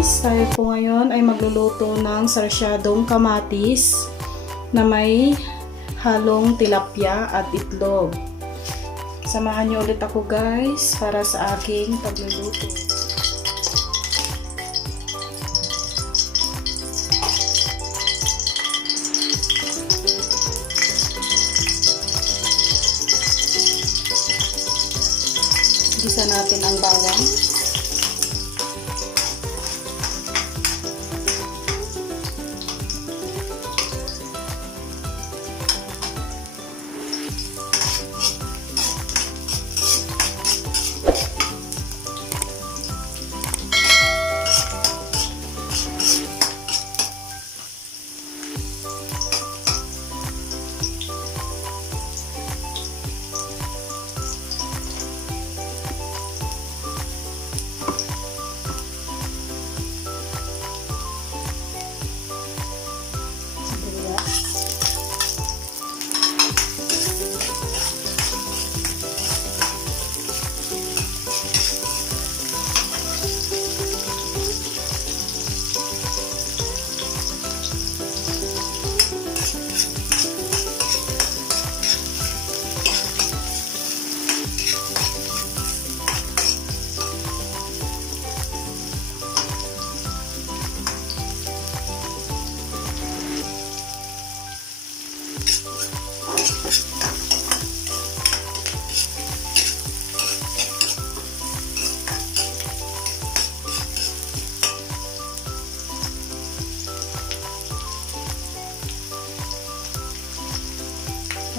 guys, tayo po ngayon ay magluluto ng sarsyadong kamatis na may halong tilapia at itlog. Samahan niyo ulit ako guys para sa aking pagluluto. Gisa natin ang bawang.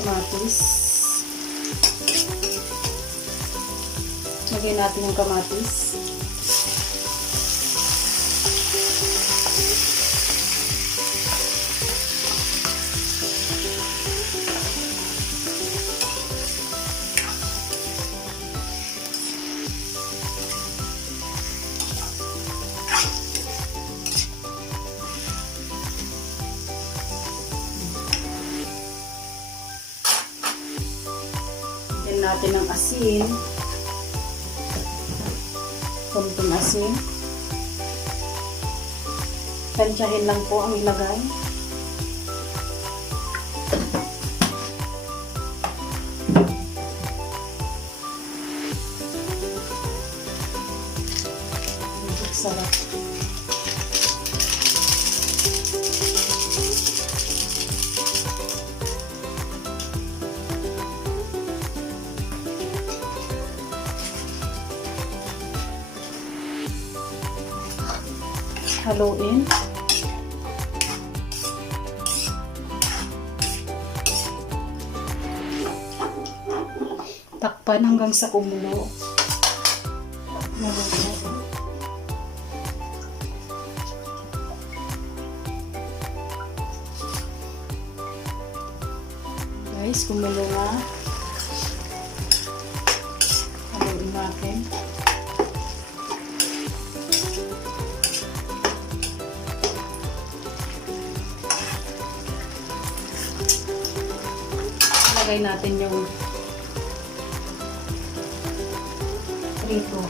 Kamatis. Lagyan natin yung kamatis. Natin ng asin, konting asin, tansyahin lang po ang ilagay. Sarap. Haluin. Takpan hanggang sa kumulo. Guys, kumulo na. Haluin natin. Lagay natin yung prito.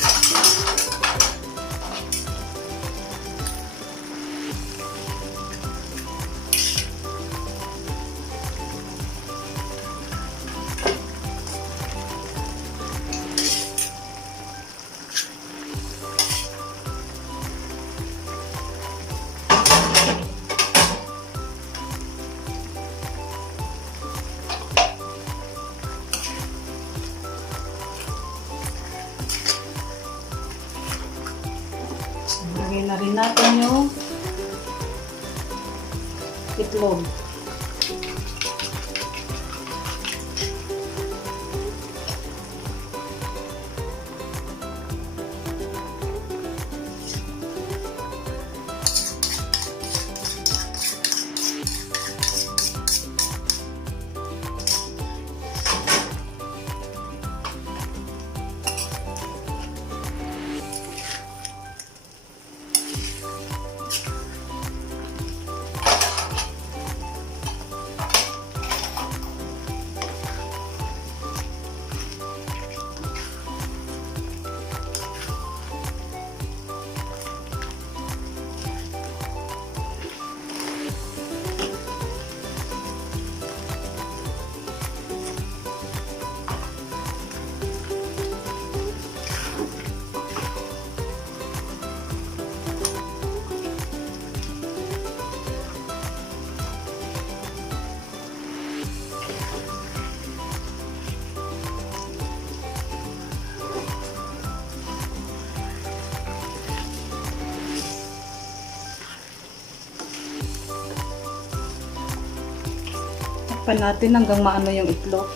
Lagay na rin natin yung itlog. Takpan natin hanggang maano yung itlog.